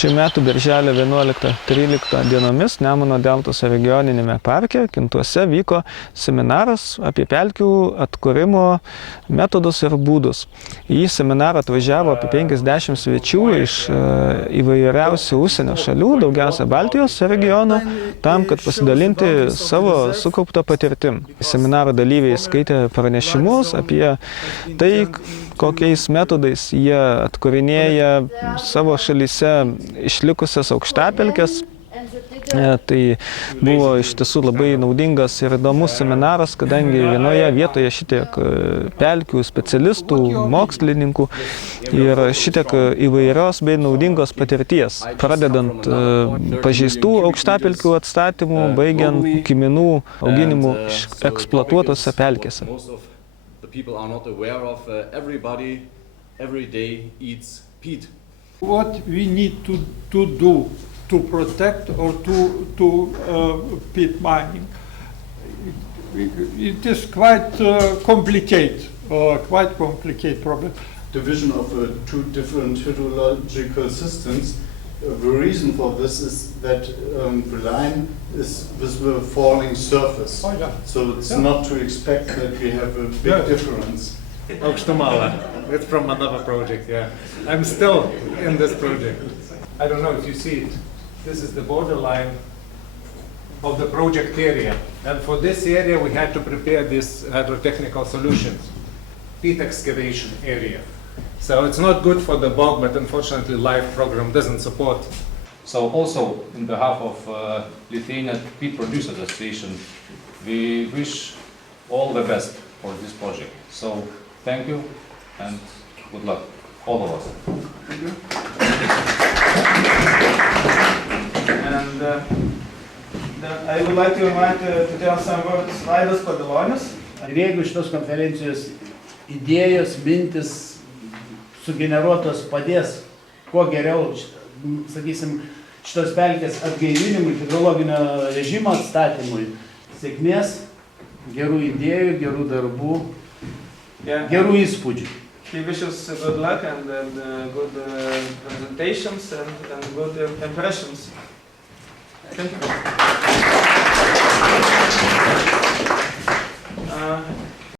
Šių metų birželio 11-13 dienomis Nemuno deltos regioniniame parke Kintuose vyko seminaras apie pelkių atkūrimo metodus ir būdus. Į seminarą atvažiavo apie 50 svečių iš įvairiausių užsienio šalių, daugiausia Baltijos regiono, tam, kad pasidalinti savo sukauptą patirtim. Seminaro dalyviai skaitė pranešimus apie tai, kokiais metodais jie atkūrinėja savo šalyse išlikusias aukštapelkes. Tai buvo iš tiesų labai naudingas ir įdomus seminaras, kadangi vienoje vietoje šitiek pelkių specialistų, mokslininkų ir šitiek įvairios bei naudingos patirties, pradedant pažeistų aukštapelkių atstatymų, baigiant kiminų auginimu eksploatuotose pelkėse. What we need to do to protect or to peat mining. It is quite complicated problem. Division of two different hydrological systems. The reason for this is that the line is with the falling surface. Oh, yeah. So it's not to expect that we have a big difference. Aukštumala. It's from another project, yeah. I'm still in this project. I don't know if you see it. This is the borderline of the project area. And for this area, we had to prepare these hydrotechnical solutions. Peat excavation area. So it's not good for the bog, but unfortunately, LIFE program doesn't support. So also, in behalf of Lithuania Peat Producers Association, we wish all the best for this project. So thank you and good luck, all of us. Thank you. And I would like to invite to tell some words Vaidas Padilonis. Ir jeigu šitos konferencijos idėjos, mintis sugeneruotos padės kuo geriau, sakysim, šitos pelkės atgaivinimui, hidrologinio režimo atstatymui, sėkmės, gerų idėjų, gerų darbų, gerų įspūdžių. He wishes good luck and good presentations and good impressions. Thank you.